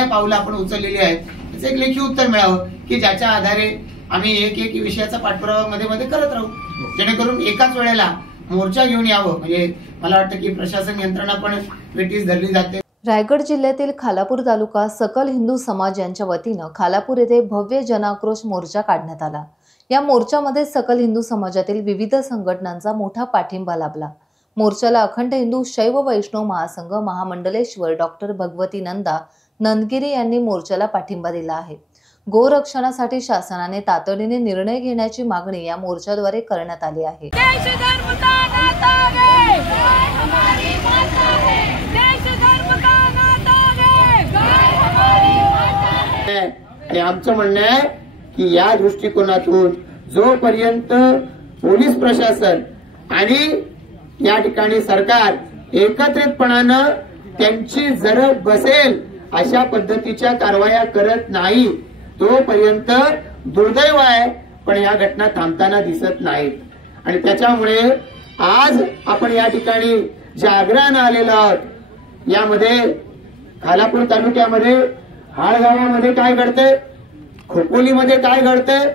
काय पावलं आपण उचललेली आहेत याचं एक लेखी उत्तर मिळावं की ज्याच्या आधारे आम्ही एक विषयाचा पाठपुरावा मध्ये मध्ये करत राहू, जेणेकरून एकाच वेळेला मोर्चा घेऊन यावं. म्हणजे मला वाटतं की प्रशासन यंत्रणा पण वेठीस धरली जाते. रायगड जिल्ह्यातील खालापूर तालुका सकल हिंदू समाज यांच्या वतीनं खालापूर येथे भव्य जनआक्रोश मोर्चा काढण्यात आला. या मोर्चामध्ये सकल हिंदू समाजातील विविध संघटनांचा मोठा पाठिंबा लाभला. मोर्चाला अखंड हिंदू शैव वैष्णव महासंघ महामंडलेश्वर डॉक्टर भगवती नंदा नंदगिरी यांनी मोर्चाला पाठिंबा दिला आहे. गोरक्षणासाठी शासनाने तातडीने निर्णय घेण्याची मागणी या मोर्चाद्वारे करण्यात आली आहे. आणि आमचं म्हणणं आहे की या दृष्टिकोनातून जोपर्यंत पोलीस प्रशासन आणि या ठिकाणी सरकार एकत्रितपणानं त्यांची जरब बसेल अशा पद्धतीच्या कारवाया करत नाही तोपर्यंत दुर्दैव आहे, पण या घटना थांबताना दिसत नाहीत. आणि त्याच्यामुळे आज आपण या ठिकाणी जागरण आलेलो आहोत. यामध्ये खालापूर तालुक्यामध्ये हाळगावामध्ये काय घडतंय, खोपोलीमध्ये काय घडतंय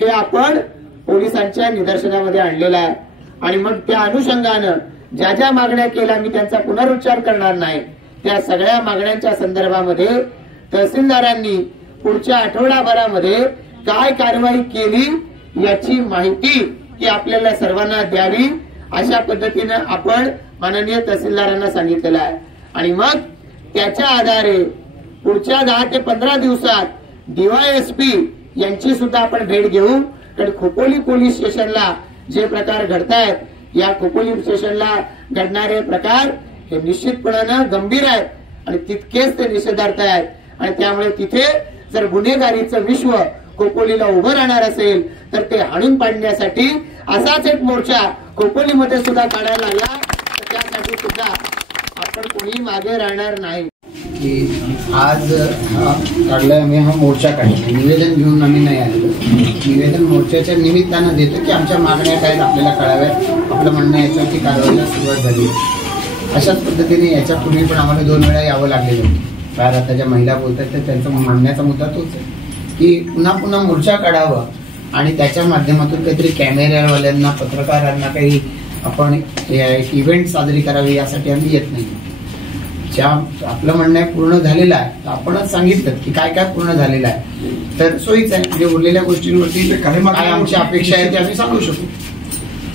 हे आपण पोलिसांच्या निदर्शनामध्ये आणलेलं आहे. आणि मग त्या अनुषंगानं ज्या ज्या मागण्या केल्या मी त्यांचा पुनरुच्चार करणार नाही, त्या सगळ्या मागण्यांच्या संदर्भामध्ये तहसीलदारांनी पुढच्या आठवडाभरामध्ये काय कारवाई केली याची माहिती की आपल्याला सर्वांना द्यावी अशा पद्धतीनं आपण माननीय तहसीलदारांना सांगितलेलं आहे. आणि मग त्याच्या आधारे पुढच्या 10 ते 15 दिवसात DYSP यांची सुद्धा आपण भेट घेऊ. कारण खोपोली पोलीस स्टेशनला जे प्रकार घडतायत या खोपोली स्टेशनला घडणारे प्रकार हे निश्चितपणानं गंभीर आहेत आणि तितकेच ते निषेधार्थ आहेत. आणि त्यामुळे तिथे जर गुन्हेगारीचं विश्व खोपोलीला उभं राहणार असेल तर ते हाणून पाडण्यासाठी असाच एक मोर्चा खोपोलीमध्ये सुद्धा काढायला लागला तर त्यासाठी सुद्धा आपण कोणी मागे राहणार नाही. की आज काढलाय आम्ही हा मोर्चा काढला, निवेदन घेऊन आम्ही नाही आलेलो. निवेदन मोर्चाच्या निमित्तानं देतो की आमच्या मागण्या काय आपल्याला कळाव्यात, आपलं म्हणणं याच्यावरती कारवाईला सुरुवात झाली. अशाच पद्धतीने याच्यापूर्वी पण आम्हाला 2 वेळा यावं लागलेलं होतं. काय आता ज्या महिला बोलतात तर त्यांचा म्हणण्याचा मुद्दा तोच आहे की पुन्हा पुन्हा मोर्चा काढावा आणि त्याच्या माध्यमातून काहीतरी कॅमेरावाल्यांना पत्रकारांना काही आपण इव्हेंट साजरी करावी यासाठी आम्ही येत नाही. ज्या आपलं म्हणणं पूर्ण झालेलं आहे तर आपणच सांगितलं की काय काय पूर्ण झालेलं आहे तर सोयीच आहे. म्हणजे उरलेल्या गोष्टींवरती काही आमची अपेक्षा आहे ते आम्ही सांगू शकू.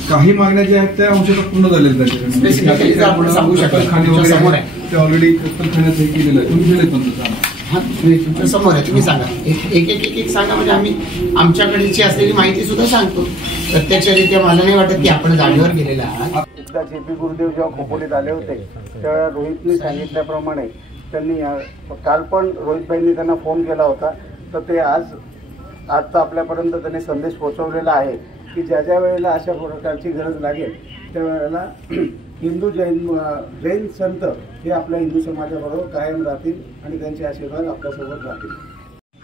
काही मागण्या ज्या आहेत त्या अंशात पूर्ण झालेल्या आपण सांगू शकतो. समोर आहे ते ऑलरेडी कत्तलखान्यात हे केलेलं आहे. तुम्ही गेले पण तुमच्या समोर आहे, तुम्ही सांगा. एक सांगा म्हणजे आम्ही आमच्याकडची असलेली माहिती सुद्धा सांगतो. प्रत्यक्षरित्या मला नाही वाटत की आपण जागेवर गेलेला आहात. एकदा JP गुरुदेव जेव्हा खोपोलीत आले होते तेव्हा रोहितने सांगितल्याप्रमाणे त्यांनी काल पण रोहितभाईंनी त्यांना फोन केला होता तर ते आज आपल्यापर्यंत त्यांनी संदेश पोहोचवलेला आहे की ज्या ज्या वेळेला अशा प्रकारची गरज लागेल त्यावेळेला हिंदू जैन संत हे आपल्या हिंदू समाजाबरोबर कायम राहतील आणि त्यांचे आशीर्वाद आपल्यासोबत राहतील.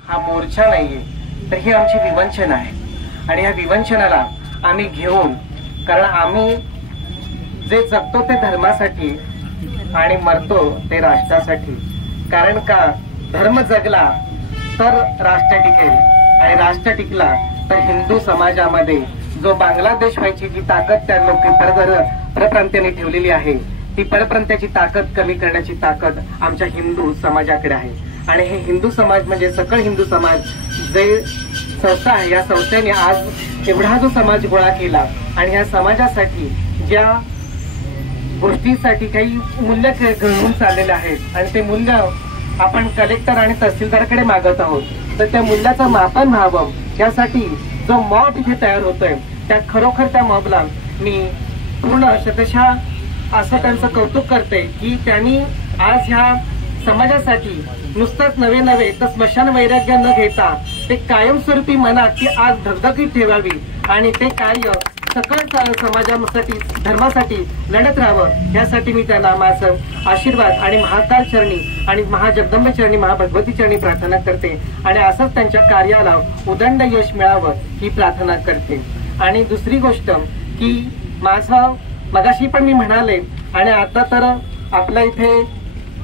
हा मोर्चा नाहीये तर ही आमची विवंचना आहे आणि या विवंचनाला आम्ही घेऊन, कारण आम्ही जे जगतो ते धर्मासाठी आणि मरतो ते राष्ट्रासाठी. कारण का धर्म जगला तर राष्ट्र टिकेल आणि राष्ट्र टिकला तर हिंदू समाजामध्ये जो बांगलादेश व्हायची जी ताकद त्या परप्रांत्याने ठेवलेली आहे ती परप्रांत्याची ताकद कमी करण्याची ताकद आमच्या हिंदू समाजाकडे आहे. आणि हे हिंदू समाज म्हणजे सकल हिंदू समाज जे संस्था आहे या संस्थेने आज एवढा जो समाज गोळा केला आणि या समाजासाठी ज्या गोष्टींसाठी काही मूल्य घेऊन चाललेले आहेत आणि ते मूल्य आपण कलेक्टर आणि तहसीलदाराकडे मागत आहोत तर त्या मूल्याचं मापन व्हावं यासाठी जो मॉब इथे तयार होतोय त्या खरोखर त्या मॉबला मी पूर्ण शतशः असं त्यांचं कौतुक करते की त्यांनी आज ह्या समाजासाठी नुसतंच नवे तर स्मशान वैराग्य न घेता ते कायमस्वरूपी मनात ती आज धगधगीत ठेवावी आणि ते कार्य सकल समाजासाठी धर्मासाठी लढत राहावं यासाठी मी त्यांना माझं आशीर्वाद आणि महाकाल चरणी आणि महाजगदंबे चरणी महाभगवती चरणी प्रार्थना करते आणि असंच त्यांच्या कार्याला उदंड यश मिळावं ही प्रार्थना करते. आणि दुसरी गोष्ट की माझं मगाशी पण मी म्हणाले आणि आता तर आपल्या इथे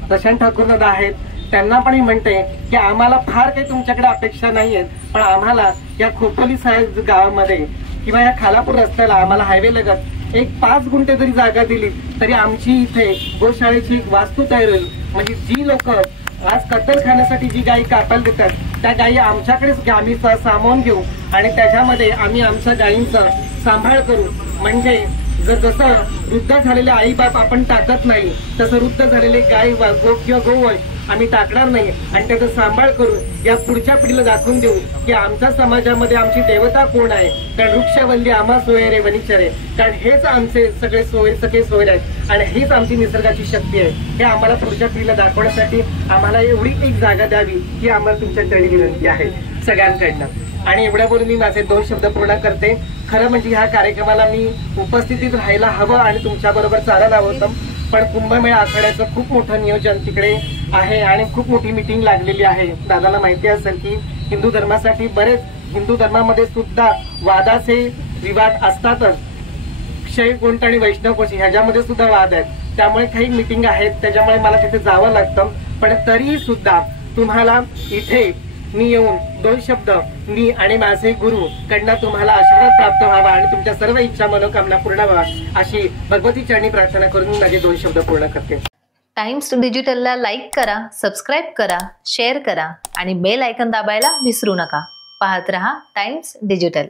प्रशांत ठाकूर दादा आहेत त्यांना पण मी म्हणते की आम्हाला फार काही तुमच्याकडे अपेक्षा नाहीयेत, पण आम्हाला या खोपोली साहेब गावामध्ये किंवा या खालापूर रस्त्याला आम्हाला हायवे लगत एक 5 गुंठे जरी जागा दिली तरी आमची इथे गोशाळेची एक वास्तू तयार होईल. म्हणजे जी लोक आज कत्तल खाण्यासाठी जी गायी कापायला देतात त्या गायी आमच्याकडेच आम्ही सामावून घेऊ आणि त्याच्यामध्ये आम्ही आमच्या गायींचा सांभाळ करू. म्हणजे जसं वृद्ध झालेले आई बाप आपण टाकत नाही तसं वृद्ध झालेले गाय किंवा गोवंश आम्ही टाकणार नाही आणि त्याचा सांभाळ करून या पुढच्या पिढीला दाखवून देऊ की आमच्या समाजामध्ये आमची देवता कोण आहे. कारण वृक्षवल्ली आम्हा सोयरे वनिचरे, कारण हेच आमचे सगळे सगळे सोयर आहेत आणि हीच आमची निसर्गाची शक्ती आहे. हे आम्हाला पुढच्या पिढीला दाखवण्यासाठी आम्हाला एवढी एक जागा द्यावी ही आम्हाला तुमच्या चरणी विनंती आहे सगळ्यांकडनं. आणि एवढ्या बोलून मी माझे 2 शब्द पूर्ण करते. खरं म्हणजे ह्या कार्यक्रमाला मी उपस्थितीत राहायला हवं आणि तुमच्या बरोबर चालायला हवं होतं, पण कुंभमेळा आखाड्याचं खूप मोठं नियोजन तिकडे आहे आणि खूप मोठी मीटिंग लागलेली आहे. दादाला माहिती असेल की हिंदू धर्मासाठी बरेच हिंदू धर्मामध्ये सुद्धा वादाचे विवाद असतातच. शैव आणि वैष्णव कोशी ह्याच्यामध्ये सुद्धा वाद आहेत, त्यामुळे काही मीटिंग आहेत, त्याच्यामुळे मला तिथे जावं लागतं. पण तरीही सुद्धा तुम्हाला इथे मी येऊन 2 शब्द मी आणि माझे गुरु कडनं तुम्हाला आशीर्वाद प्राप्त व्हावा आणि तुमच्या सर्व इच्छा मनोकामना पूर्ण व्हावा अशी भगवती चरणी प्रार्थना करून मी माझे 2 शब्द पूर्ण करते. टाइम्स डिजिटलला लाईक करा, सबस्क्राईब करा, शेअर करा आणि बेल आयकॉन दाबायला विसरू नका. पाहत रहा टाइम्स डिजिटल.